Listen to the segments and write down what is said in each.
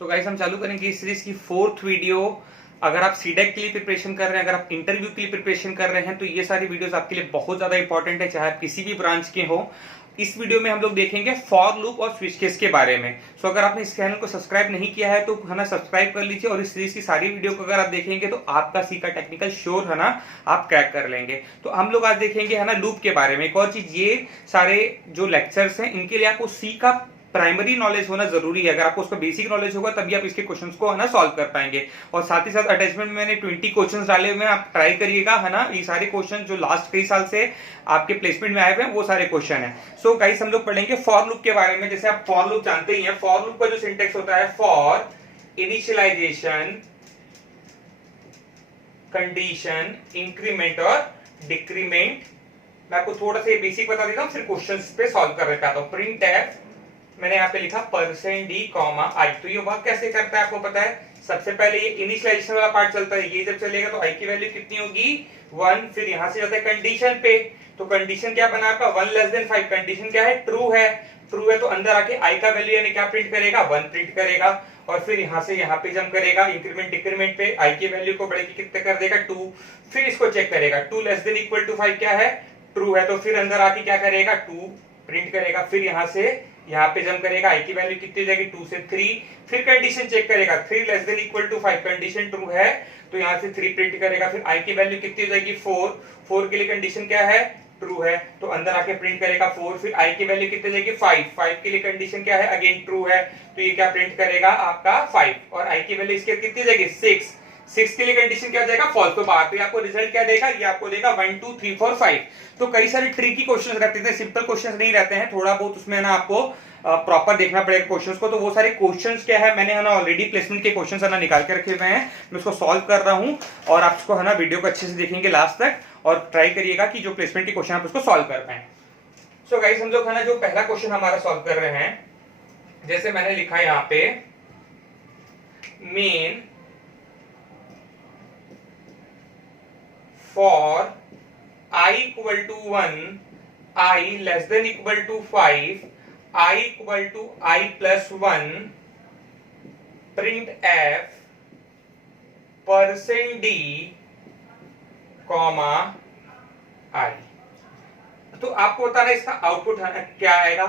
So guys हम चालू करेंगे इस सीरीज की फोर्थ वीडियो। अगर आप सीडेक के लिए प्रिपरेशन कर रहे हैं, अगर आप इंटरव्यू के लिए प्रिपरेशन कर रहे हैं, तो ये सारी वीडियोस आपके लिए बहुत ज्यादा इंपॉर्टेंट है, चाहे आप किसी भी ब्रांच के हो। इस वीडियो में हम लोग देखेंगे फॉर लूप और स्विच केस के बारे में। सो अगर आपने इस चैनल को सब्सक्राइब नहीं किया है तो है ना सब्सक्राइब कर लीजिए, और इस सीरीज की सारी वीडियो को अगर आप देखेंगे तो आपका सी का टेक्निकल श्योर है ना आप क्रैक कर लेंगे। तो हम लोग आज देखेंगे है ना लूप के बारे में। एक और चीज, ये सारे जो लेक्चर्स हैं इनके लिए आपको सी का प्राइमरी नॉलेज होना जरूरी है। अगर आपको उसका बेसिक नॉलेज होगा तभी आप इसके क्वेश्चंस को है ना सॉल्व कर पाएंगे। और साथ ही साथ अटैचमेंट में मैंने 20 क्वेश्चंस डाले हुए हैं, आप ट्राई करिएगा है ना। ये सारे क्वेश्चन जो लास्ट कई साल से आपके प्लेसमेंट में आए हुए हैं वो सारे क्वेश्चन हैं। सो गाइस हम लोग पढ़ेंगे फॉर लूप के बारे में। जैसे आप फॉर लूप जानते ही हैं, फॉर लूप का जो सिंटेक्स होता है, फॉर इनिशियलाइजेशन, कंडीशन, इंक्रीमेंट और डिक्रीमेंट। मैं आपको थोड़ा सा बेसिक बता देता हूं, फिर क्वेश्चंस पे सॉल्व कर लेता हूं। प्रिंट एफ, मैंने यहाँ पे लिखा %d, तो ये वर्क कैसे करता है आपको पता है। सबसे पहले ये इनिशियलाइजेशन वाला पार्ट चलता है, ये जब चलेगा तो i की वैल्यू कितनी होगी 1। फिर यहां से जाता है कंडीशन पे, तो कंडीशन क्या बना आपका 1 लेस देन 5। कंडीशन क्या है, ट्रू है। ट्रू है तो अंदर आके i का वैल्यू यानी क्या प्रिंट करेगा, 1 प्रिंट करेगा। और फिर यहां से यहां पे जंप करेगा, इंक्रीमेंट डिक्रीमेंट पे i की वैल्यू को बढ़े के कितने कर देगा 2। फिर इसको चेक करेगा, 2 लेस देन इक्वल टू 5 क्या है, ट्रू है। तो फिर अंदर आके क्या करेगा, 2 प्रिंट करेगा। फिर यहां से यहाँ पे जंप करेगा, i की वैल्यू कितनी हो जाएगी 2 से 3। फिर कंडीशन चेक करेगा, 3 less than equal to 5, condition true है तो यहाँ से 3 प्रिंट करेगा। फिर i की वैल्यू कितनी हो जाएगी 4। 4 के लिए कंडीशन क्या है, ट्रू है तो अंदर आके प्रिंट करेगा 4। फिर i की वैल्यू कितनी हो जाएगी 5। 5 के लिए कंडीशन क्या है, अगेन ट्रू है तो ये क्या प्रिंट करेगा आपका 5। और i की वैल्यू इसके कितनी हो जाएगी 6। 6 के लिए कंडीशन क्या हो जाएगा फॉल्स। तो बाहर पे आपको रिजल्ट क्या देगा, ये आपको देगा 1 2 3 4 5। तो कई सारे ट्रिकी क्वेश्चंस रहते हैं, सिंपल क्वेश्चंस नहीं रहते हैं, थोड़ा बहुत उसमें ना आपको प्रॉपर देखना पड़ेगा क्वेश्चंस को। तो वो सारे क्वेश्चंस क्या है, मैंने है ना ऑलरेडी प्लेसमेंट के क्वेश्चंस है ना निकाल के रखे हुए हैं, मैं उसको सॉल्व कर रहा हूं। और आप इसको है ना वीडियो को अच्छे से देखेंगे लास्ट तक, और ट्राई करिएगा कि जो प्लेसमेंट के क्वेश्चन आप उसको सॉल्व कर पाए। सो गाइस हम लोग है ना जो पहला क्वेश्चन हमारा सॉल्व कर रहे हैं, जैसे मैंने लिखा है यहाँ पे main for i equal to 1, i less than equal to 5, i equal to i plus 1, print f %d, i। तो आपको बताना इसका आउटपुट क्या आएगा।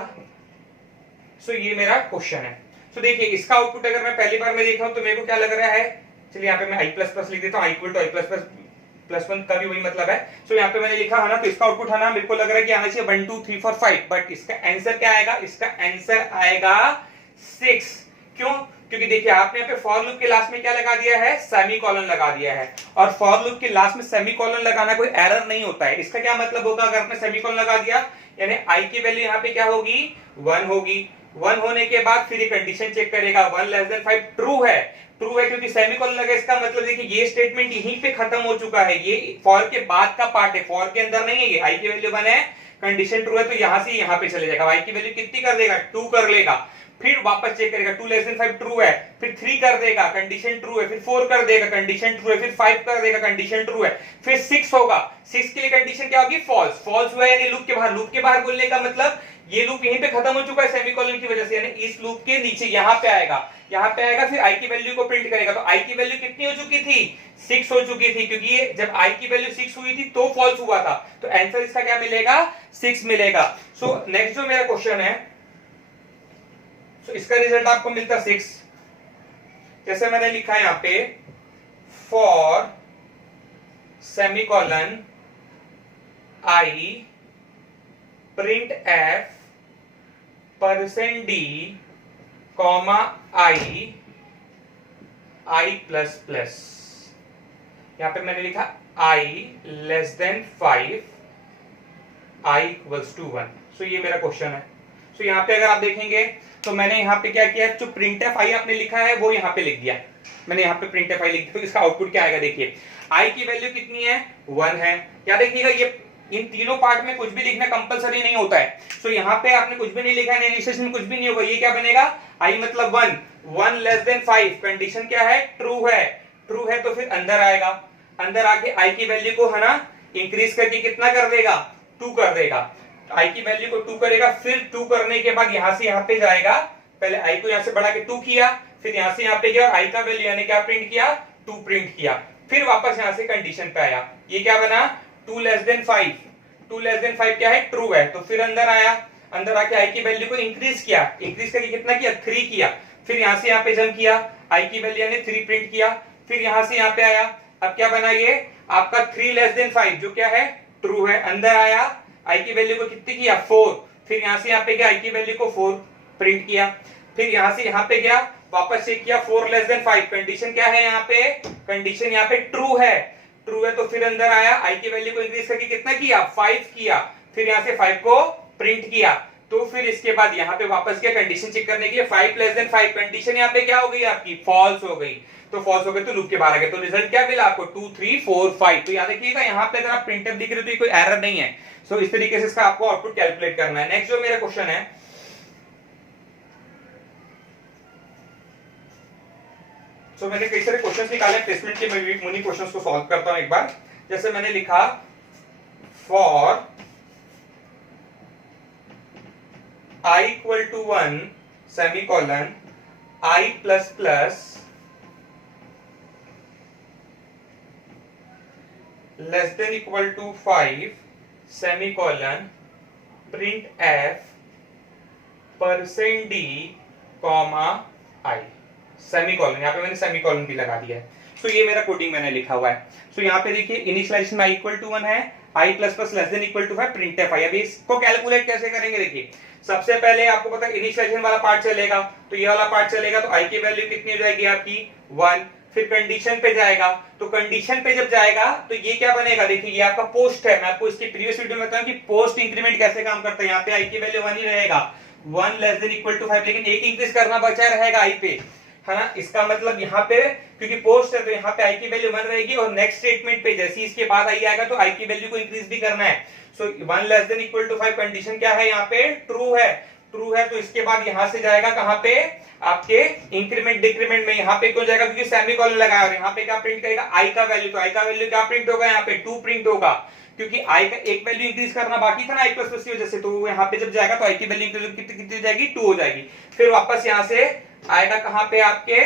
सो ये मेरा क्वेश्चन है। सो देखिए इसका आउटपुट अगर मैं पहली बार में देख रहा हूं तो मेरे को क्या लग रहा है, चलिए यहाँ पे मैं i प्लस प्लस लिख देता हूँ, i equal to i plus plus +1 का भी वही मतलब है। सो यहाँ पे मैंने लिखा है ना, तो इसका आउटपुट है ना मेरे को लग रहा है कि आना चाहिए 1 2 3 4 5, बट इसका आंसर क्या आएगा, इसका आंसर आएगा 6। क्यों, क्योंकि देखिए आपने यहाँ पे फॉर लूप के लास्ट में क्या लगा दिया है, सेमीकोलन लगा दिया है। और फॉर लूप के लास्ट में सेमीकोलन लगाना कोई एरर नहीं होता है। इसका क्या मतलब होगा, अगर आपने सेमीकोलन लगा दिया यानी i की वैल्यू यहाँ पे क्या होगी 1 होगी। 1 होने के बाद फिर ये कंडीशन चेक करेगा, 1 लेस देन 5 ट्रू है। ट्रू है क्योंकि सेमीकोलन लगा, इसका मतलब देखिए ये स्टेटमेंट यहीं पे खत्म हो चुका है, ये फॉर के बाद का पार्ट है, फॉर के अंदर नहीं है। ये i की वैल्यू 1 है, कंडीशन ट्रू है तो यहां से यहां पे चले जाएगा, i की वैल्यू कितनी कर देगा 2 कर लेगा। फिर वापस चेक करेगा, 2 लेस देन 5 ट्रू है, फिर 3 कर देगा, कंडीशन ट्रू है, फिर 4 कर देगा, कंडीशन ट्रू है, फिर 5 कर देगा, कंडीशन ट्रू है, फिर 6 होगा। 6 के लिए कंडीशन क्या होगी फॉल्स। फॉल्स हुआ यानी लूप के बाहर। लूप के बाहर बोलने का मतलब ये लूप यहीं पे खत्म हो चुका है सेमीकोलन की वजह से, यानी इस लूप के नीचे यहाँ पे आएगा, यहाँ पे आएगा, फिर i की वैल्यू को प्रिंट करेगा। तो i की वैल्यू कितनी हो चुकी थी 6 हो चुकी थी, क्योंकि ये जब i की वैल्यू 6 हुई थी तो फॉल्स हुआ था। तो आंसर इसका क्या मिलेगा 6 मिलेगा। सो नेक्स्ट जो मेरा क्वेश्चन है, सो इसका रिजल्ट आपको मिलता 6। जैसे मैंने लिखा है यहाँ पे for semicolon i print f %d, i plus plus. यहां पे मैंने लिखा i less than 5, i equals to 1। So ये मेरा क्वेश्चन है। सो यहाँ पे अगर आप देखेंगे तो मैंने यहाँ पे क्या किया, जो प्रिंट एफ आई आपने लिखा है वो यहाँ पे लिख दिया, मैंने यहाँ पे प्रिंट एफ आई लिख दिया। तो इसका आउटपुट क्या आएगा, देखिए i की वैल्यू कितनी है 1 है। क्या देखिएगा, ये इन तीनों पार्ट में कुछ भी लिखना कंपलसरी नहीं होता है। सो यहाँ पे आपने कुछ भी नहीं लिखा है, इनिशियलाइजेशन में कुछ भी नहीं होगा, ये क्या बनेगा i मतलब 1, 1 लेस देन 5, कंडीशन क्या है ट्रू है। ट्रू है तो फिर अंदर आएगा, अंदर आके i की वैल्यू को है ना इंक्रीज करके कितना कर देगा 2 कर देगा। i की वैल्यू को 2 करेगा, फिर 2 करने के बाद यहां से यहां पे जाएगा, पहले i को यहां से बढ़ा के 2 किया, फिर यहां से यहाँ पे गया, आई का वैल्यू यानी क्या प्रिंट किया, 2 प्रिंट किया। फिर वापस यहां से कंडीशन पे आया, ये क्या बना 2 लेस देन 5, 2 लेस देन 5 क्या है, ट्रू है। तो फिर अंदर आया, अंदर आके आई की वैल्यू को इंक्रीज किया, इंक्रीज करके कितना किया, 3 किया। फिर यहां से यहाँ पे जम किया, आई की वैल्यू यानी 3 प्रिंट किया। फिर यहां से यहाँ पे आया, अब क्या बना ये आपका 3 लेस देन 5 जो क्या है, ट्रू है। अंदर आया, आई की वैल्यू को कितनी किया, 4। फिर यहां से यहाँ पे गया, आई की वैल्यू को 4 प्रिंट किया। फिर यहां से यहाँ पे गया, वापस चेक किया, 4 लेस देन 5, कंडीशन क्या है यहाँ पे, कंडीशन यहाँ पे ट्रू है, ट्रू है। तो फिर अंदर आया, आई की वैल्यू को इंक्रीज करके कितना किया, 5 किया। फिर यहां से 5 को प्रिंट किया। तो फिर इसके बाद यहाँ पे वापस गया कंडीशन चेक करने के लिए, 5 लेस देन 5, कंडीशन यहाँ पे क्या हो गई आपकी, फॉल्स हो गई। तो फॉल्स हो गई तो लूप के बाहर आ गए। तो रिजल्ट क्या मिला आपको, 2 3 4 5। तो याद रखिएगा यहाँ पे अगर आप प्रिंटफ दिख रहे हो तो ये कोई एरर नहीं है। सो इस तरीके से इसका आपको आउटपुट कैलकुलेट करना है। नेक्स्ट जो मेरा क्वेश्चन है, सो मैंने कई सारे क्वेश्चंस निकाले प्लेसमेंट के, मैं उन्हीं क्वेश्चंस को सॉल्व करता हूं एक बार। जैसे मैंने लिखा for I equal to 1 semicolon I plus plus less than equal to 5 semicolon print f percent d comma I semicolon, यहाँ पे मैंने सेमीकोलन भी लगा दिया है। सो ये मेरा कोडिंग मैंने लिखा हुआ है। सो यहाँ पे देखिए इनिशियलाइजेशन i इक्वल टू 1 है, i plus plus less than equal to 5 print F I. अभी इसको कैलकुलेट कैसे करेंगे, देखिए सबसे पहले आपको पता है इनिशियलाइजेशन वाला पार्ट चलेगा, तो ये वाला पार्ट चलेगा, तो i की वैल्यू कितनी हो जाएगी आपकी 1। फिर कंडीशन पे जाएगा, तो कंडीशन पे जब जाएगा तो ये क्या बनेगा, देखिए ये आपका पोस्ट है। मैं आपको इसकी प्रीवियस वीडियो में बताऊं कि पोस्ट इंक्रीमेंट कैसे काम करता है। यहाँ पे i की वैल्यू 1 ही रहेगा, 1 लेस देन इक्वल टू 5, लेकिन एक इंक्रीज करना बचा रहेगा i पे, है ना। इसका मतलब यहाँ पे क्योंकि पोस्ट है तो यहाँ पे i की वैल्यू 1 रहेगी, और नेक्स्ट स्टेटमेंट पे जैसे इसके बाद i आएगा तो i की वैल्यू को इंक्रीज भी करना है। So 1 less than equal to 5 condition क्या है, यहाँ पे ट्रू है, ट्रू है। तो इसके बाद यहाँ से जाएगा कहाँ पे, आपके इंक्रीमेंट डिक्रीमेंट में। यहाँ पे क्यों जाएगा, क्योंकि सेमीकोलन लगाया, और यहाँ पे क्या प्रिंट करेगा, i का वैल्यू। तो i का वैल्यू क्या प्रिंट होगा, यहाँ पे 2 प्रिंट होगा, क्योंकि i का एक वैल्यू इंक्रीज करना बाकी था ना i प्लस प्लस की वजह से। तो यहाँ पे जब जाएगा तो i की वैल्यू कितनी हो जाएगी, 2 हो जाएगी। फिर वापस यहाँ से आएगा कहाँ पे, आपके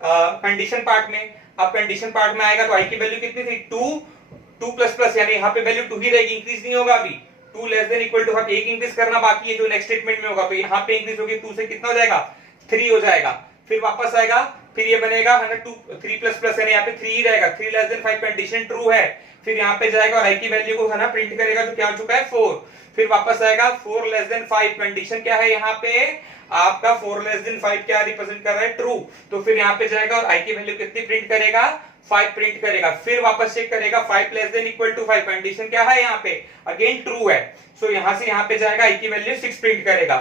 कंडीशन पार्ट में। अब कंडीशन पार्ट में आएगा तो i की वैल्यू कितनी थी, 2 प्लस प्लस, यानी यहाँ पे वैल्यू 2 ही रहेगी, इंक्रीज नहीं होगा अभी। 2 लेस देन इक्वल टू 5, एक इंक्रीज करना बाकी है जो नेक्स्ट स्टेटमेंट में होगा, तो यहाँ पे इंक्रीज होगी 2 से कितना हो जाएगा, 3 हो जाएगा। फिर वापस आएगा, फिर ये बनेगा है ना 2 3 प्लस प्लस, यानी यहाँ पे 3 ही रहेगा, 3 लेस देन 5 कंडीशन ट्रू है। फिर यहाँ पे जाएगा और i की वैल्यू को है ना प्रिंट करेगा, जो क्या हो चुका है 4। फिर वापस आएगा 4 लेस देन 5, कंडीशन क्या है यहाँ पे आपका 4 लेस देन 5 क्या रिप्रेजेंट कर रहा है, ट्रू। तो फिर यहाँ पे जाएगा और i की वैल्यू कितनी प्रिंट करेगा, 5 प्रिंट करेगा। फिर वापस चेक करेगा 5 less than equal to 5, condition क्या है यहाँ पे, अगेन ट्रू है। सो यहाँ से यहाँ पे जाएगा, i की वैल्यू 6 प्रिंट करेगा।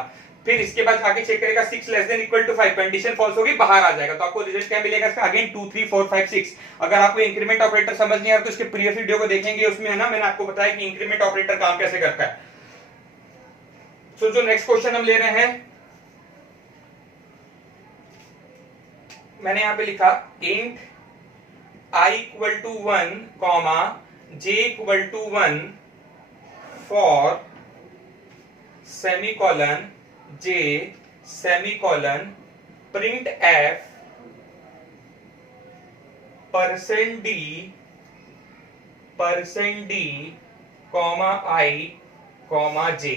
फिर इसके बाद आगे चेक करेगा 6 less than equal to 5, condition false होगी, बाहर आ जाएगा। तो आपको रिजल्ट क्या मिलेगा इसका, अगेन 2 3 4 5 6। अगर आपको इंक्रीमेंट ऑपरेटर समझ नहीं आ रहा तो इसके प्रीवियस वीडियो को देखेंगे, उसमें है ना मैंने आपको बताया कि इंक्रीमेंट ऑपरेटर काम कैसे करता है। सो जो नेक्स्ट क्वेश्चन हम ले रहे हैं, मैंने यहां पे लिखा int i equal to 1 comma j equal to 1 for semicolon j semicolon print f percent d comma i comma j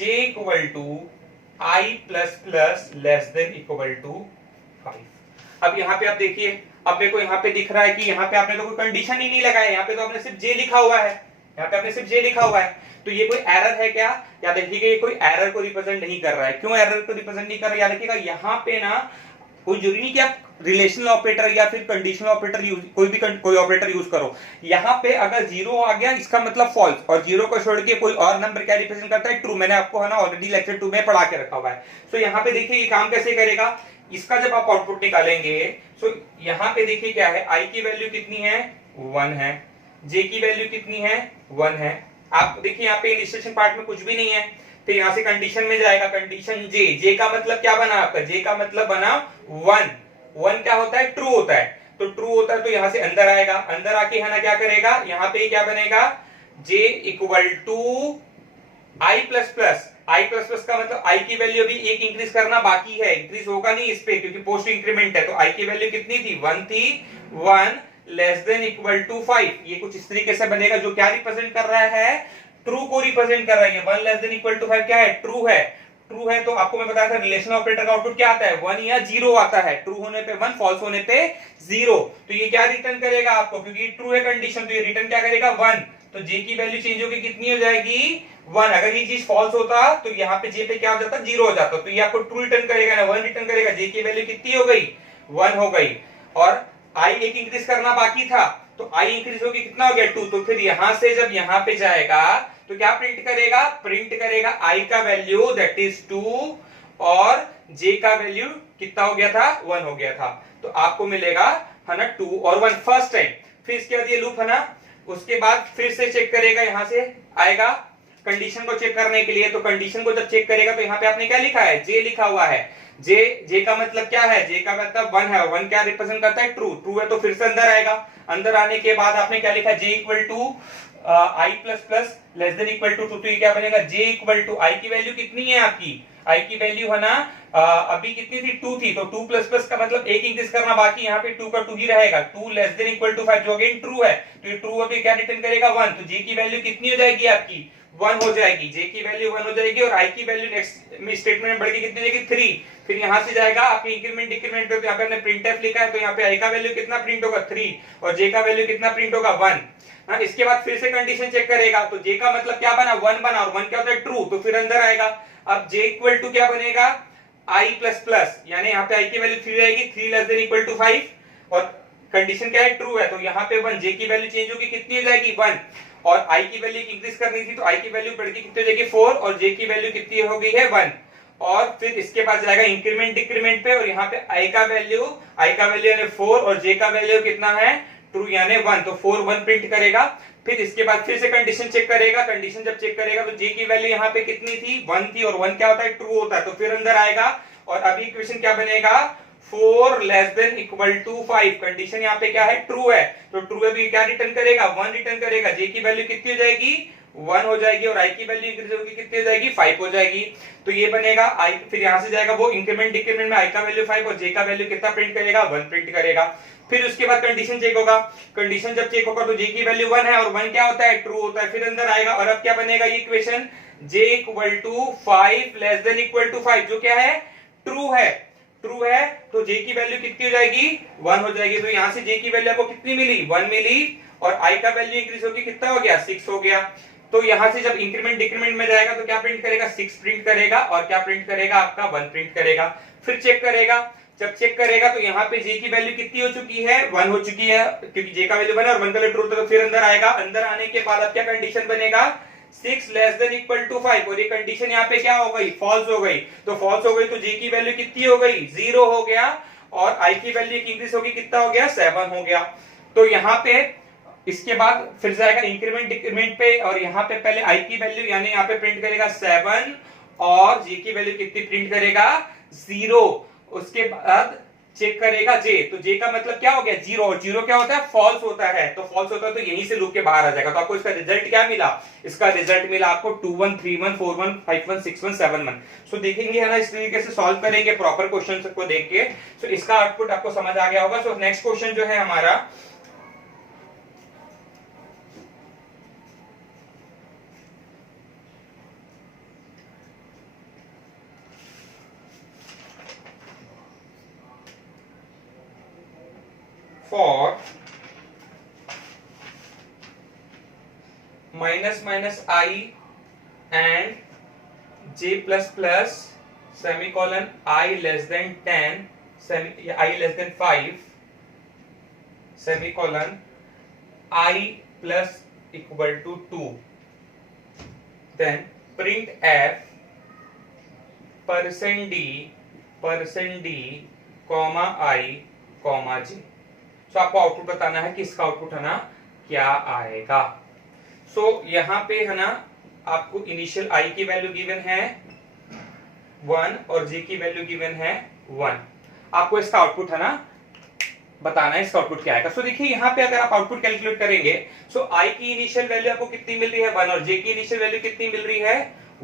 equal to i plus plus less than equal to 5। अब यहाँ पे आप देखिए, अब मेरे को यहाँ पे दिख रहा है कि यहाँ पे आपने तो कोई कंडीशन ही नहीं लगाया, यहाँ पे तो आपने सिर्फ j लिखा हुआ है, यहाँ पे आपने सिर्फ j लिखा हुआ है। तो ये कोई एरर है क्या, या देखिएगा ये कोई एरर को रिप्रेजेंट नहीं कर रहा है। क्यों एरर को रिप्रेजेंट नहीं कर रहा है, याद रखिएगा यहाँ पे ना कोई जरूरी नहीं कि आप रिलेशनल ऑपरेटर या फिर कंडीशनल ऑपरेटर यूज, कोई ऑपरेटर यूज करो। यहाँ पे अगर 0 आ गया इसका मतलब फॉल्स, और 0 को छोड़ के कोई और नंबर क्या रिप्रेजेंट करता है, ट्रू। मैंने आपको है ना ऑलरेडी लेक्चर 2 में पढ़ा के रखा हुआ है। तो यहाँ पे देखिए ये काम कैसे करेगा, इसका जब आप आउटपुट निकालेंगे, तो यहाँ पे देखिए क्या है, i की वैल्यू कितनी है 1 है, j की वैल्यू कितनी है 1 है। आप देखिए यहाँ पे इनिशिएशन पार्ट में कुछ भी नहीं है। फिर यहाँ से कंडीशन में जाएगा, कंडीशन j का मतलब क्या बना आपका, j का मतलब बना 1 क्या होता है, ट्रू होता है। तो ट्रू होता है तो यहाँ से अंदर आएगा, अंदर आके है ना क्या करेगा, यहाँ पे क्या बनेगा, j equal to i plus plus, I plus plus का मतलब आई की वैल्यू अभी एक इंक्रीज करना बाकी है, इंक्रीज होगा नहीं इस पे क्योंकि पोस्ट इंक्रीमेंट है। तो आई की वैल्यू कितनी थी, 1 थी, 1 लेस देन इक्वल टू 5। ये कुछ इस तरीके से बनेगा जो क्या रिप्रेजेंट कर रहा है, ट्रू को रिप्रेजेंट कर रहा है। 1 लेस देन इक्वल टू 5 क्या है, ट्रू है। ट्रू है तो आपको मैं बताया था रिलेशन ऑपरेटर का आउटपुट क्या आता है, 1 या 0 आता है। ट्रू होने पे 1, फॉल्स होने पे 0। तो ये क्या रिटर्न करेगा आपको, क्योंकि ट्रू है कंडीशन, तो ये रिटर्न क्या करेगा, 1। तो जे की वैल्यू चेंज होकर कितनी हो जाएगी, 1। अगर ये चीज फॉल्स होता तो यहाँ पे जे पे क्या हो जाता, 0 हो जाता। तो ये आपको ट्रू रिटर्न करेगा ना, 1 रिटर्न करेगा। जे की वैल्यू कितनी हो गई, 1 हो गई। और आई एक इंक्रीज करना बाकी था, तो आई इंक्रीज होगी कितना हो गया, 2। तो फिर यहां से जब यहां पे जाएगा तो क्या प्रिंट करेगा, प्रिंट करेगा आई का वैल्यू दैट इज 2 और जे का वैल्यू कितना हो गया था, 1 हो गया था। तो आपको मिलेगा है ना 2 और 1 फर्स्ट टाइम। फिर इसके बाद ये लूप है ना, उसके बाद फिर से चेक करेगा, यहां से आएगा कंडीशन को चेक करने के लिए। तो कंडीशन को जब चेक करेगा तो यहाँ पे आपने क्या लिखा है, जे लिखा हुआ है। जे का मतलब क्या है, जे का मतलब 1 है। 1 क्या रिप्रेजेंट करता है, ट्रू। ट्रू है तो फिर से अंदर आएगा। अंदर आने के बाद आपने क्या लिखा, J equal to I plus plus less than equal to 2। तो ये क्या बनेगा, जे इक्वल टू आई की वैल्यू कितनी है आपकी, आई की वैल्यू है ना अभी कितनी थी, 2 थी। तो 2 प्लस प्लस का मतलब एक इंक्रीज करना बाकी, यहाँ पे 2 का 2 ही रहेगा। 2 लेस देन इक्वल टू 5 जो अगेन ट्रू है। तो ये ट्रू है तो क्या रिटर्न करेगा, 1। तो जे की वैल्यू कितनी हो जाएगी आपकी, 1 हो जाएगी। जे की वैल्यू 1 हो जाएगी और आई की वैल्यू नेक्स्ट स्टेटमेंट में बढ़ के कितनी हो जाएगी, 3। फिर यहां से जाएगा आपकी इंक्रीमेंट डिक्रीमेंट पे, तो यहाँ पे हमने प्रिंटफ लिखा है तो यहाँ पे आई का वैल्यू कितना प्रिंट होगा, 3 और जे का वैल्यू कितना प्रिंट होगा, 1। हाँ, इसके बाद फिर से कंडीशन चेक करेगा तो जे का मतलब क्या बना, 1 बना और 1 क्या होता है, ट्रू। तो फिर अंदर आएगा। अब जे इक्वल टू क्या बनेगा, आई प्लस प्लस, यानी यहाँ पे आई की वैल्यू 3 रहेगी, 3 लेस देन इक्वल टू 5 और कंडीशन क्या है, ट्रू है। तो यहाँ पे 1, जे की वैल्यू चेंज होगी कितनी हो जाएगी, 1 और आई की वैल्यू इंक्रीज करनी थी तो आई की वैल्यू बढ़ के कितनी हो जाएगी, 4 और जे की वैल्यू कितनी हो गई है, 1। और फिर इसके बाद जाएगा इंक्रीमेंट डिक्रीमेंट पे और यहाँ पे आई का वैल्यू यानी 4 और जे का वैल्यू कितना है, ट्रू यानी 1। तो 4 1 प्रिंट करेगा। फिर इसके बाद फिर से कंडीशन चेक करेगा। कंडीशन जब चेक करेगा तो जे की वैल्यू यहाँ पे कितनी थी, 1 थी और 1 क्या होता है, ट्रू होता है। तो फिर अंदर आएगा और अभी इक्वेशन क्या बनेगा, 4 less than equal to 5। Condition यहाँ पे क्या है, ट्रू है। तो ट्रू है तो ये क्या रिटर्न करेगा, 1 रिटर्न करेगा। जे की वैल्यू कितनी हो जाएगी, 1 हो जाएगी और आई की वैल्यू इंक्रीज होगी कितनी हो जाएगी, 5 हो जाएगी। तो ये बनेगा आई। फिर यहां से जाएगा वो इंक्रीमेंट डिक्रीमेंट में आई का वैल्यू 5 और जे का वैल्यू कितना प्रिंट करेगा, 1 प्रिंट करेगा। फिर उसके बाद कंडीशन चेक होगा। कंडीशन जब चेक होगा तो जे की वैल्यू 1 है और 1 क्या होता है, ट्रू होता है। फिर अंदर आएगा और अब क्या बनेगा ये equation, J equal to 5 less than equal to 5 जो क्या है, ट्रू है। ट्रू है तो जे की वैल्यू कितनी हो जाएगी, 1 हो जाएगी। तो यहां से जे की वैल्यू आपको कितनी मिली, 1 मिली और आई का वैल्यू इंक्रीज होगी कितना हो गया, 6 हो गया। तो यहां से जब इंक्रीमेंट डिक्रीमेंट में जाएगा तो क्या प्रिंट करेगा, 6 प्रिंट करेगा और क्या प्रिंट करेगा आपका, 1 प्रिंट करेगा। फिर चेक करेगा। जब चेक करेगा तो यहाँ पे जे की वैल्यू कितनी हो चुकी है, 1 हो चुकी है क्योंकि जे का वैल्यू 1 है और 1 का वैल्यू ट्रू। तो फिर अंदर आएगा। अंदर आने के बाद अब क्या कंडीशन बनेगा, 6 लेस देन इक्वल टू 5 और ये कंडीशन यहाँ पे क्या हो गई, फॉल्स हो गई। तो फॉल्स हो गई तो जे की वैल्यू कितनी हो गई, 0 हो गया और आई की वैल्यू इंक्रीज होगी कितना हो गया, 7 हो गया। तो यहाँ पे इसके बाद फिर जाएगा इंक्रीमेंट डिक्रीमेंट पे और यहाँ पे पहले आई की वैल्यू यानी यहाँ पे प्रिंट करेगा 7 और जे की वैल्यू कितनी प्रिंट करेगा, 0। उसके बाद चेक करेगा जे, तो जे का मतलब क्या हो गया, 0 और 0 क्या होता है, फॉल्स होता है। तो फॉल्स होता है तो यहीं से लूप के बाहर आ जाएगा। तो आपको इसका रिजल्ट क्या मिला, इसका रिजल्ट मिला आपको 2 1 3 1 4 1 5 1 6 1 7 1। सो देखेंगे है ना, इस तरीके से सॉल्व करेंगे प्रॉपर क्वेश्चन को देख के। सो इसका आउटपुट आपको समझ आ गया होगा। सो नेक्स्ट क्वेश्चन जो है हमारा, for minus minus I and j plus plus semicolon I less than 10 I less than 5 semicolon I plus equal to 2, then print f %d comma I comma j। सो आपको output बताना है कि इसका output है ना क्या आएगा। सो यहां पे है ना आपको इनिशियल आई की वैल्यू गिवन है 1 और जे की वैल्यू गिवन है 1। आपको इसका आउटपुट है ना बताना है, इसका आउटपुट क्या आएगा। सो देखिए यहाँ पे अगर आप आउटपुट कैलकुलेट करेंगे, सो आई की इनिशियल वैल्यू आपको कितनी मिल रही है, 1 और जे की इनिशियल वैल्यू कितनी मिल रही है,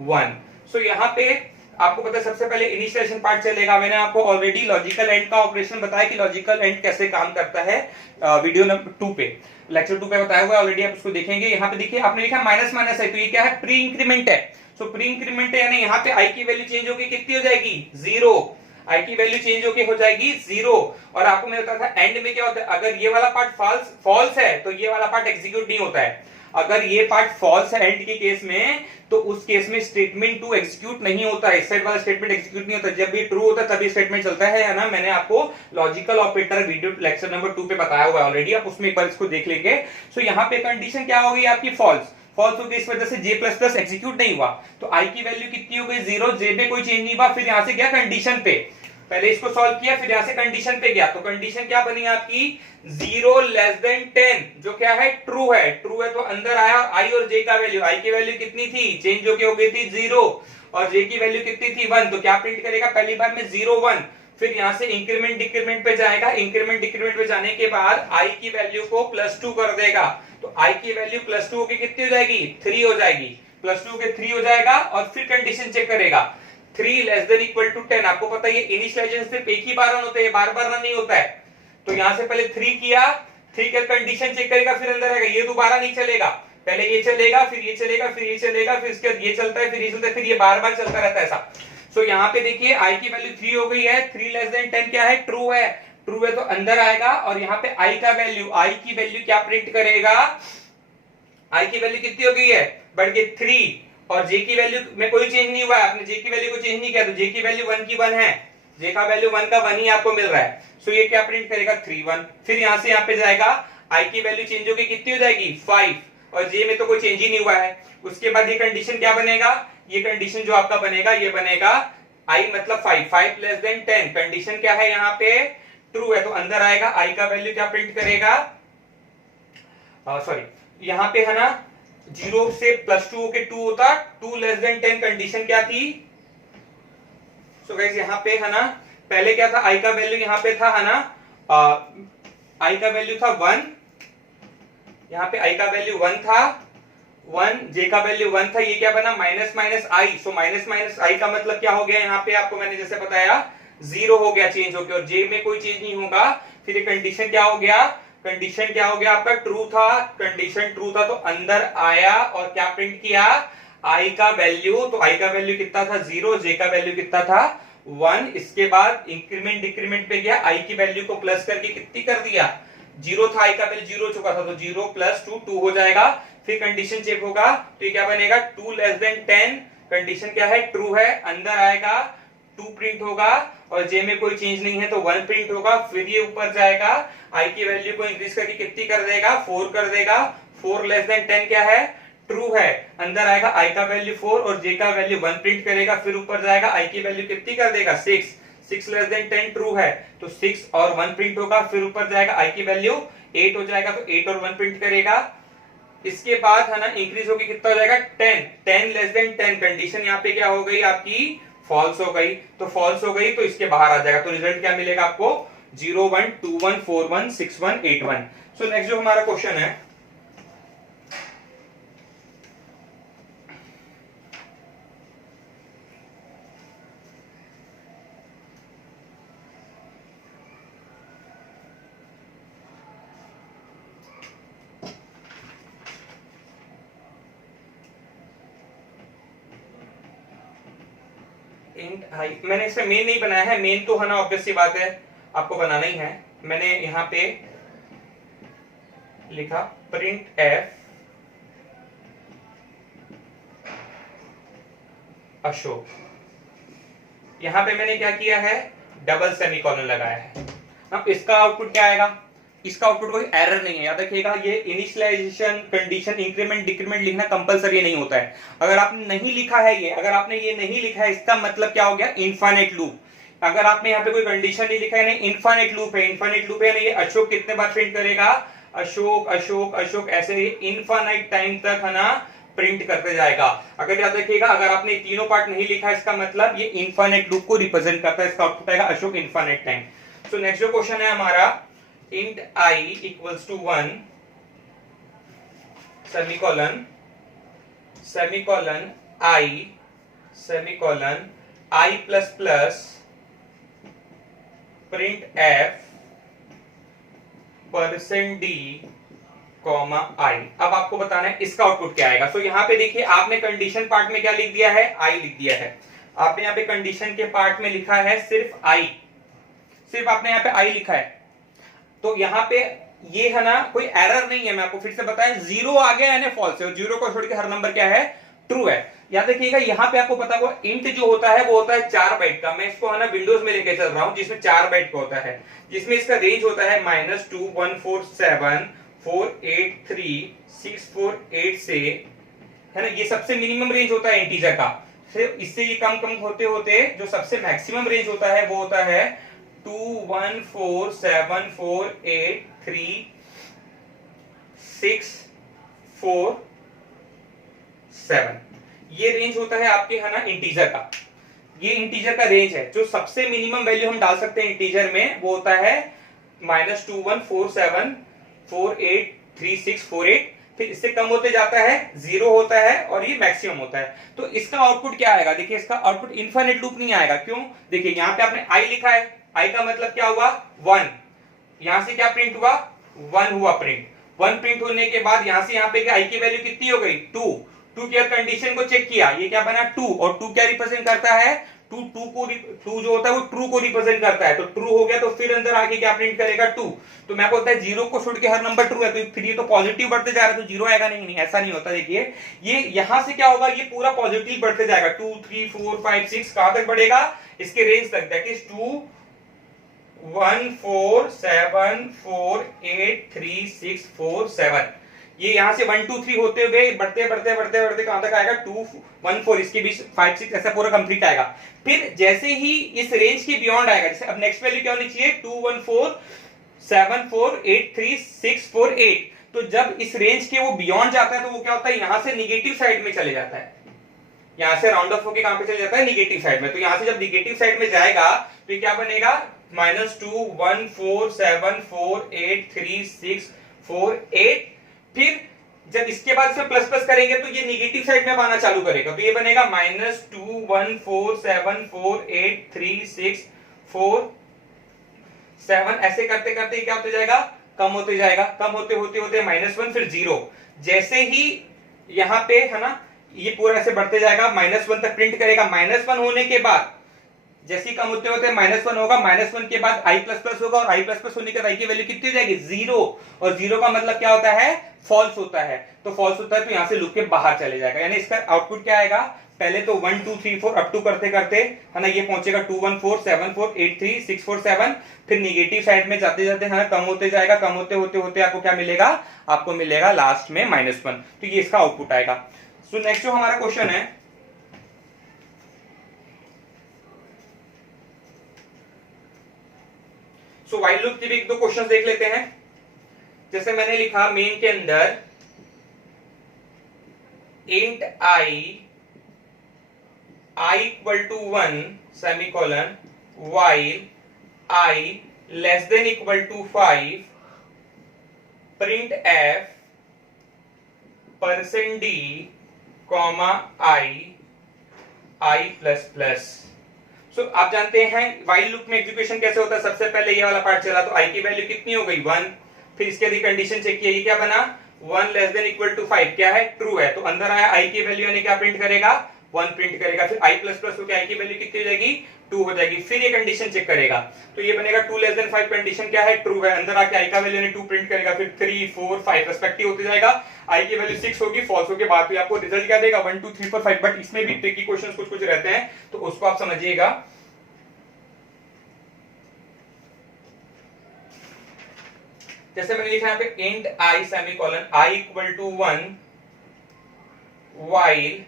1। सो यहाँ पे आपको पता है सबसे पहले इनिशियलाइजेशन पार्ट चलेगा। मैंने आपको ऑलरेडी लॉजिकल एंड का ऑपरेशन बताया कि लॉजिकल एंड कैसे काम करता है, वीडियो नंबर 2 पे, लेक्चर 2 पे बताया हुआ है ऑलरेडी, आप उसको देखेंगे। यहाँ पे देखिए आपने लिखा माइनस माइनस है, तो ये क्या है, प्री इंक्रीमेंट है। सो प्री इंक्रीमेंट है यानी यहाँ पे आई की वैल्यू चेंज होगी, कितनी हो जाएगी, 0। आई की वैल्यू चेंज होके हो जाएगी 0। और आपको मैं बताया था एंड में क्या होता है, अगर ये वाला पार्ट फॉल्स है तो ये वाला पार्ट एग्जीक्यूट नहीं होता है। अगर ये पार्ट फॉल्स है एंड के केस में, तो उस केस में स्टेटमेंट 2 एग्जीक्यूट नहीं होता है, इस साइड वाला स्टेटमेंट एग्जीक्यूट नहीं होता। जब ये ट्रू होता है तभी स्टेटमेंट चलता है ना। मैंने आपको logical operator video lecture number 2 पे बताया हुआ है ऑलरेडी, आप उसमें एक बार इसको देख लेंगे। सो यहाँ पे कंडीशन क्या होगी आपकी, फॉल्स। फॉल्स होगी इस वजह से जे प्लस प्लस एग्जीक्यूट नहीं हुआ, तो आई की वैल्यू कितनी हो गई, 0। जे पे कोई चेंज नहीं हुआ, फिर यहां से गया कंडीशन पे, पहले इसको सॉल्व किया फिर यहां से कंडीशन पे गया, तो कंडीशन क्या बनी आपकी, 0 लेस देन 10, जो क्या है, ट्रू है। ट्रू है तो अंदर आया आई और जे का वैल्यू, आई की वैल्यू कितनी थी, चेंज होके हो गई थी 0, और जे की वैल्यू कितनी थी 1, तो क्या प्रिंट करेगा, पहली बार में 0 1, फिर यहां से इंक्रीमेंट डिक्रीमेंट पे जाएगा, इंक्रीमेंट डिक्रीमेंट पे जाने के बाद आई की वैल्यू को +2 कर देगा, तो आई की वैल्यू +2 होके कितनी हो जाएगी, 3 हो जाएगी, +2 होके 3 हो जाएगा, और फिर कंडीशन चेक करेगा 3 लेस देन इक्वल टू 10। आपको पता है ये इनिशियलाइजेशन सिर्फ एक ही बार रन होता है, बार बार रन नहीं होता है। तो यहां से पहले 3 किया, 3 का कंडीशन चेक करेगा, फिर अंदर आएगा, ये दोबारा नहीं चलेगा, पहले ये चलेगा फिर ये चलेगा फिर ये चलेगा, फिर इसके बाद ये चलता है फिर ये चलता है, फिर ये बार बार चलता रहता है ऐसा। सो यहाँ पे देखिए आई की वैल्यू 3 हो गई है, 3 लेस देन 10 क्या है, ट्रू है। ट्रू है तो अंदर आएगा, और यहाँ पे आई का वैल्यू, आई की वैल्यू क्या प्रिंट करेगा, आई की वैल्यू कितनी हो गई है, बढ़ के 3, और जे की वैल्यू में कोई चेंज नहीं हुआ है, आपने जे की वैल्यू को चेंज नहीं किया, तो जे की वैल्यू 1 की 1 है, जे का वैल्यू 1 का 1 ही आपको मिल रहा है। सो ये क्या प्रिंट करेगा, 3 1, फिर यहां से यहाँ पे जाएगा, आई की वैल्यू चेंज होगी, कितनी हो जाएगी 5, और जे में तो कोई चेंज ही नहीं हुआ है। उसके बाद ये कंडीशन क्या बनेगा, ये कंडीशन जो आपका बनेगा ये बनेगा आई मतलब 5 लेस देन 10, कंडीशन क्या है यहाँ पे, ट्रू है, तो अंदर आएगा, आई का वैल्यू क्या प्रिंट करेगा, सॉरी यहाँ पे है ना 0 से +2 के 2 होता, 2 लेस देन 10, कंडीशन क्या थी। सो गाइस यहाँ पे है ना, पहले क्या था, आई का वैल्यू यहाँ पे था है ना, आई का वैल्यू था 1, यहाँ पे आई का वैल्यू 1 था, 1, जे का वैल्यू 1 था, ये क्या बना, माइनस माइनस आई। सो माइनस माइनस आई का मतलब क्या हो गया, यहाँ पे आपको मैंने जैसे बताया 0 हो गया चेंज हो गया, और जे में कोई चेंज नहीं होगा। फिर कंडीशन क्या हो गया, कंडीशन क्या हो गया आपका, ट्रू था, कंडीशन ट्रू था तो अंदर आया, और क्या प्रिंट किया, आई का वैल्यू, तो आई का वैल्यू कितना था 0, जे का वैल्यू कितना था 1। इसके बाद इंक्रीमेंट डिक्रीमेंट पे गया, आई की वैल्यू को प्लस करके कितनी कर दिया, 0 था, आई का वैल्यू 0 चुका था, तो 0 + 2 2 हो जाएगा। फिर कंडीशन चेक होगा, तो ये क्या बनेगा, 2 लेस देन 10, कंडीशन क्या है, ट्रू है, अंदर आएगा 2 प्रिंट होगा, और जे में कोई चेंज नहीं है तो 1 प्रिंट होगा। फिर ये ऊपर जाएगा, आई की वैल्यू को इंक्रीज करके कितनी कर देगा, 4 कर देगा, 4 लेस देन 10 क्या है, ट्रू है, अंदर आएगा, आई का वैल्यू 4 और जे का वैल्यू 1 प्रिंट करेगा। फिर ऊपर जाएगा, आई की वैल्यू कितनी कर देगा, 6, 6 लेस देन 10 ट्रू है, तो 6 और 1 प्रिंट होगा। फिर ऊपर जाएगा, आई की वैल्यू 8 हो जाएगा, तो 8 और 1 प्रिंट करेगा। इसके बाद है ना इंक्रीज होगी, कितना हो जाएगा, 10, 10 लेस देन 10, कंडीशन यहाँ पे क्या हो गई आपकी, फॉल्स हो गई, तो फॉल्स हो गई तो इसके बाहर आ जाएगा, तो रिजल्ट क्या मिलेगा आपको, 0 1 2 1 4 1 6 1 8 1। सो नेक्स्ट जो हमारा क्वेश्चन है, इंट आई, मैंने इसमें मेन नहीं बनाया है, मेन तो है ना ऑब्वियस सी बात है आपको बनाना ही है। मैंने यहां पे लिखा प्रिंट एफ अशोक, यहां पे मैंने क्या किया है, डबल सेमीकोलन लगाया है। अब इसका आउटपुट क्या आएगा, इसका आउटपुट कोई एरर नहीं है, याद रखिएगा। ये इनिशियलाइजेशन, कंडीशन, इंक्रीमेंट डिक्रीमेंट लिखना कंपलसरी नहीं होता है। अगर आपने नहीं लिखा है ये, अगर आपने ये नहीं लिखा है, इसका मतलब क्या हो गया, इनफाइनाइट लूप। अगर आपने यहाँ पे कोई कंडीशन नहीं लिखा है, नहीं इनफाइनाइट लूप है, इनफाइनाइट लूप है ना, ये अशोक कितने बार प्रिंट करेगा, अशोक अशोक अशोक, ऐसे ही इनफाइनाइट टाइम तक है ना प्रिंट करते जाएगा। अगर याद रखिएगा, अगर आपने तीनों पार्ट नहीं लिखा है, इसका मतलब ये इनफाइनाइट लूप को रिप्रेजेंट करता है, इसका आउटपुट आएगा Ashok infinite time. So next जो क्वेश्चन है हमारा, int I equals to 1 semicolon semicolon I semicolon I plus plus print F percent D comma I. अब आपको बताना है इसका आउटपुट क्या आएगा। सो यहाँ पे देखिए आपने कंडीशन पार्ट में क्या लिख दिया है, आई लिख दिया है। आपने यहाँ पे कंडीशन के पार्ट में लिखा है सिर्फ आई, सिर्फ आपने यहाँ पे आई लिखा है। तो यहाँ पे ये है ना कोई एरर नहीं है, मैं आपको फिर से बताएं, जीरो आ गया यानी फॉल्स है, और जीरो को छोड़ के हर नंबर क्या है, ट्रू है। याद रखिएगा यहाँ पे आपको पता होगा इंट जो होता है वो होता है 4 बाइट का। मैं इसको है ना विंडोज में लेके चल रहा हूं जिसमें 4 बाइट का होता है, जिसमें इसका रेंज होता है -2147483648 से, है ना, ये सबसे मिनिमम रेंज होता है इंटीजर का। फिर इससे ये कम कम होते होते जो सबसे मैक्सिमम रेंज होता है वो होता है 21474836447। ये रेंज होता है आपके, है ना, इंटीजर का। ये इंटीजर का रेंज है। जो सबसे मिनिमम वैल्यू हम डाल सकते हैं इंटीजर में वो होता है -2147483648। फिर इससे कम होते जाता है, जीरो होता है, और ये मैक्सिमम होता है। तो इसका आउटपुट क्या आएगा, देखिए इसका आउटपुट इनफाइनाइट लूप नहीं आएगा। क्यों, देखिए यहाँ पे आपने आई लिखा है, आई का मतलब क्या हुआ, 1। यहां से क्या प्रिंट हुआ, 1 हुआ प्रिंट। 1 प्रिंट होने के बाद यहां से यहाँ पे आई की वैल्यू कितनी हो गई, 2। 2 की कंडीशन को चेक किया, ये क्या बना 2, और 2 क्या रिप्रेजेंट करता है, 2 जो होता है वो ट्रू को रिप्रेजेंट करता है। तो ट्रू हो गया तो फिर अंदर आके क्या प्रिंट करेगा, 2। तो मैं बोलता है जीरो को छोड़ के हर नंबर ट्रू है, तो फिर ये तो पॉजिटिव बढ़ते जा रहा है, तो जीरो आएगा नहीं, नहीं ऐसा नहीं होता। देखिए ये यहां से क्या होगा, ये पूरा पॉजिटिव बढ़ते जाएगा, 2 3 4 5 6 कहां तक बढ़ेगा, इसके रेंज तक, दैट इज 21474833647। ये यहां से 1 2 3 होते हुए बढ़ते बढ़ते बढ़ते बढ़ते कहां तक आएगा, 214, इसके बीच 5 6 ऐसा पूरा कंप्लीट आएगा। फिर जैसे ही इस रेंज के बियॉन्ड आएगा, जैसे अब नेक्स्ट वैल्यू क्या होनी चाहिए, 21474833648। तो जब इस रेंज के वो बियॉन्ड जाता है तो वो क्या होता है, यहां से निगेटिव साइड में चले जाता है, यहां से राउंड ऑफ होकर कहां पे चले जाता है, निगेटिव साइड में। तो यहां से जब निगेटिव साइड में जाएगा तो ये क्या बनेगा, -21474833648। फिर जब इसके बाद इसमें प्लस प्लस करेंगे तो ये निगेटिव साइड में आना चालू करेगा, तो ये बनेगा -21474833647। ऐसे करते करते क्या होते जाएगा, कम होते जाएगा, कम होते होते होते -1, फिर 0। जैसे ही यहां पे, है ना, ये पूरा ऐसे बढ़ते जाएगा, -1 तक प्रिंट करेगा। -1 होने के बाद जैसे ही कम होते होते -1 होगा, -1 के बाद i प्लस प्लस होगा, और i प्लस प्लस होने के बाद i की वैल्यू कितनी हो जाएगी, 0। और 0 का मतलब क्या होता है, फॉल्स होता है। तो फॉल्स होता है तो यहां से लूप के बाहर चले जाएगा। यानी इसका आउटपुट क्या आएगा, पहले तो 1 2 3 4 अप टू करते करते, है ना, ये पहुंचेगा 21474833647। फिर निगेटिव साइड में जाते जाते, है ना, कम होते जाएगा, कम होते होते होते आपको क्या मिलेगा, आपको मिलेगा लास्ट में -1। तो ये इसका आउटपुट आएगा। सो नेक्स्ट जो हमारा क्वेश्चन है, सो व्हाइल लूप के भी 1 2 क्वेश्चंस देख लेते हैं। जैसे मैंने लिखा मेन के अंदर, int I equal to 1 semicolon while I less than equal to 5 print F percent D comma I plus plus. So आप जानते हैं व्हाइल लूप में एग्जीक्यूशन कैसे होता है। सबसे पहले ये वाला पार्ट चला तो आई की वैल्यू कितनी हो गई, 1। फिर इसके लिए कंडीशन चेक किया, ये क्या बना, 1 लेस देन इक्वल टू 5, क्या है, ट्रू है। तो अंदर आया आई की वैल्यू यानी क्या प्रिंट करेगा, 1 प्रिंट करेगा। फिर आई प्लस प्लस होकर आई की वैल्यू कितनी हो जाएगी, 2 हो जाएगी। फिर ये कंडीशन चेक करेगा तो ये बनेगा 2 लेस देन 5, कंडीशन क्या है, ट्रू है। अंदर आके आई का वैल्यू यानी 2 प्रिंट करेगा। फिर 3 4 5 रेस्पेक्टिव होते जाएगा। आई की वैल्यू 6 होगी, फॉल्स होके बाद तो आपको रिजल्ट क्या देगा, 1 2 3 4 5। बट इसमें भी ट्रिकी क्वेश्चंस कुछ कुछ रहते हैं तो उसको आप समझिएगा। जैसे मैंने लिखा यहाँ पे int I semicolon I equal to 1 while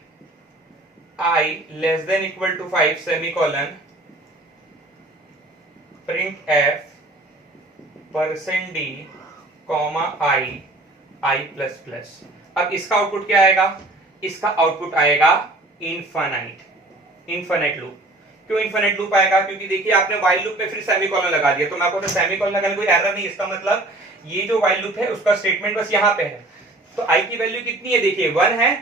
I less than equal to 5 semicolon print F percent D comma I plus plus. अब इसका आउटपुट क्या आएगा, इसका आउटपुट आएगा इनफाइनाइट लूप। क्यों इनफाइनाइट लूप आएगा, क्योंकि देखिए आपने व्हाइल लूप में फिर सेमीकोलन लगा दिया। तो मैं आपको सेमीकोलन लगाने कोई एरर नहीं, इसका मतलब ये जो व्हाइल लूप है उसका स्टेटमेंट बस यहां पे है। तो आई की वैल्यू कितनी है, देखिए 1 है।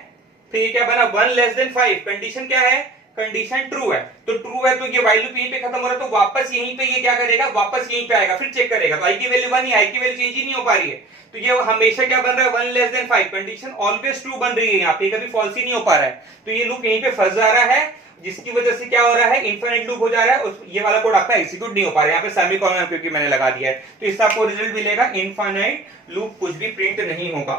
फिर ये क्या बना, 1 लेस देन 5, कंडीशन क्या है, कंडीशन ट्रू है, तो ट्रू है तो ये वाइल लूप यहीं पे खत्म हो रहा है, तो वापस यहीं पे ये क्या करेगा, वापस यहीं पे आएगा, फिर चेक करेगा, तो आई की वैल्यू 1 ही, आई की वैल्यू चेंज ही नहीं हो पा रही है, तो ये हमेशा क्या बन रहा है 1 less than 5, condition always true बन रही है यहाँ पे, कभी फॉल्स ही नहीं हो पा रहा है, तो ये लूप यहीं पे फंस जा रहा है, जिसकी वजह से क्या हो रहा है, इनफिनिट लूप हो जा रहा है, ये वाला कोड आपका एग्जीक्यूट नहीं हो पा रहा है, यहाँ पे सेमीकोलन क्योंकि मैंने लगा दिया है, तो इससे आपको रिजल्ट मिलेगा इनफिनिट लूप, कुछ भी प्रिंट नहीं होगा।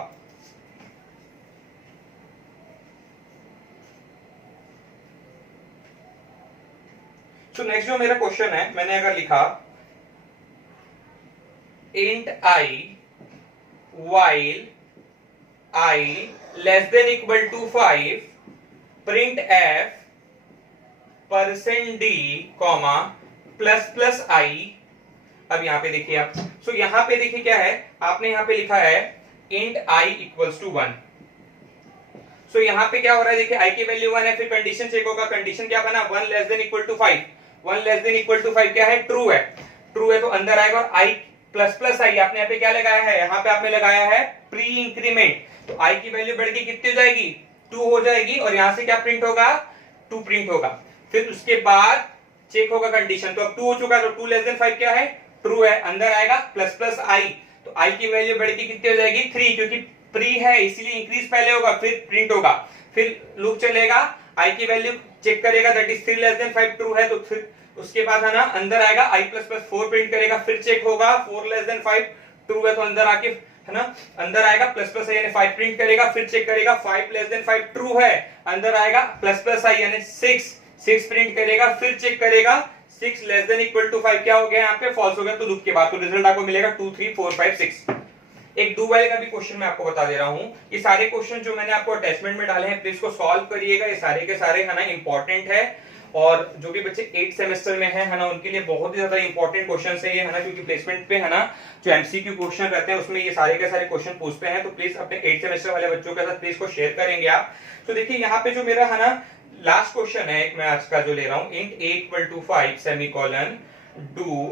तो नेक्स्ट जो मेरा क्वेश्चन है, मैंने अगर लिखा int I while I less than equal to 5 print f %d comma plus plus i, अब यहां पे देखिए आप, सो यहां पे देखिए क्या है, आपने यहां पे लिखा है int I इक्वल्स टू 1, सो यहां पे क्या हो रहा है, देखिए i की वैल्यू 1 है, फिर कंडीशन चेक होगा, कंडीशन क्या बना 1 less than equal to 5, 1 less than equal to 5 क्या है, ट्रू है, ट्रू है तो अंदर आएगा, और i प्लस प्लस आई आपने यहाँ पे क्या लगाया है, यहाँ पे आपने लगाया है प्री इंक्रीमेंट, तो आई की वैल्यू बढ़ के कितनी हो जाएगी, 2 हो जाएगी, और यहां से क्या प्रिंट होगा, 2 प्रिंट होगा, फिर उसके बाद चेक होगा कंडीशन, तो अब 2 हो चुका है, तो 2 लेस देन 5 क्या है, ट्रू है, अंदर आएगा प्लस प्लस आई, तो आई की वैल्यू बढ़ के कितनी हो जाएगी 3, क्योंकि प्री है इसलिए इंक्रीज पहले होगा, फिर प्रिंट होगा, फिर लूप चलेगा, आई की वैल्यू चेक करेगा, that is 3 less than 5 true है, तो फिर उसके बाद है ना अंदर आएगा i प्लस प्लस 4 प्रिंट करेगा, फिर चेक होगा 4 लेस देन 5 ट्रू है, तो अंदर आके है ना अंदर आएगा प्लस प्लस आई यानी 5 प्रिंट करेगा, फिर चेक करेगा 5 लेस देन 5 ट्रू है, अंदर आएगा प्लस प्लस आई यानी 6 प्रिंट करेगा, फिर चेक करेगा 6 लेस देन इक्वल टू 5 क्या हो गया, यहाँ पे फॉल्स हो गया, तो लूप के बाद तो रिजल्ट आपको मिलेगा 2 3 4 5 6। एक डू वाइल का भी क्वेश्चन मैं आपको बता दे रहा हूं, ये सारे क्वेश्चन जो मैंने आपको अटैचमेंट में डाले हैं प्लीज को सॉल्व करिएगा, ये सारे के सारे है ना इंपॉर्टेंट है, और जो भी बच्चे 8th सेमेस्टर में है ना उनके लिए बहुत ही ज्यादा इंपॉर्टेंट क्वेश्चन है ये, है ना, क्योंकि प्लेसमेंट पे है ना जो एमसीक्यू क्वेश्चन रहते हैं उसमें ये सारे के सारे क्वेश्चन पूछते हैं, तो प्लीज अपने 8th सेमेस्टर वाले बच्चों के साथ प्लीज को शेयर करेंगे आप। तो देखिए यहाँ पे जो मेरा है ना लास्ट क्वेश्चन है मैं आज का जो ले रहा हूँ, int a इक्वल टू 5 सेमीकोलन do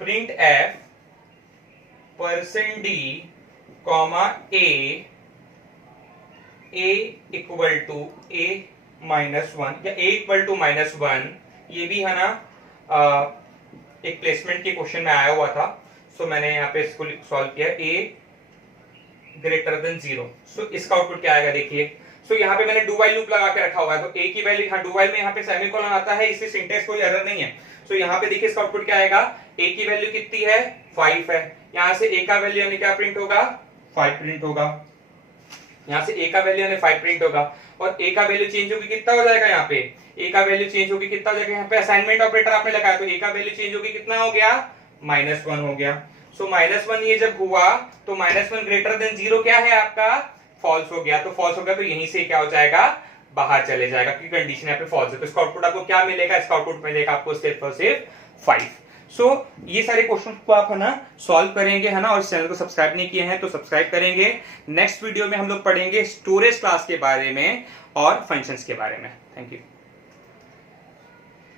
print f %d comma a equal to a -1 या a इक्वल टू -1, ये भी है ना एक प्लेसमेंट के क्वेश्चन में आया हुआ था, सो मैंने यहाँ पे इसको सॉल्व किया, a ग्रेटर देन 0, सो इसका आउटपुट क्या आएगा देखिए, सो यहाँ पे मैंने डू वाइल लूप लगा के रखा हुआ है, तो a की वैल्यू, हाँ डू वाइल में यहाँ पे सेमीकोलन आता है, इससे सिंटेक्स कोई एरर नहीं है, सो यहाँ पे देखिए इसका आउटपुट क्या आएगा, a की वैल्यू कितनी है 5 है, यहाँ से a का वैल्यू यानी क्या प्रिंट होगा 5 प्रिंट होगा, यहाँ से a का वैल्यू यानी 5 प्रिंट होगा, और a का वैल्यू चेंज होगी कितना हो जाएगा, यहाँ पे a का वैल्यू चेंज होगी कितना हो जाएगा, यहाँ पे असाइनमेंट ऑपरेटर आपने लगाया तो a का वैल्यू चेंज होगी कितना हो गया -1 हो गया, सो -1 ये जब हुआ तो -1 ग्रेटर देन 0 क्या है आपका फॉल्स हो गया, तो फॉल्स हो गया तो यहीं से क्या हो जाएगा बाहर चले जाएगा, क्योंकि कंडीशन यहाँ पे फॉल्स है, तो इसका आउटपुट आपको क्या मिलेगा, इसका आउटपुट मिलेगा आपको सिर्फ और सिर्फ 5। सो ये सारे क्वेश्चन को आप है ना सॉल्व करेंगे है ना, और इस चैनल को सब्सक्राइब नहीं किए हैं तो सब्सक्राइब करेंगे। नेक्स्ट वीडियो में हम लोग पढ़ेंगे स्टोरेज क्लास के बारे में और फंक्शंस के बारे में। Thank you.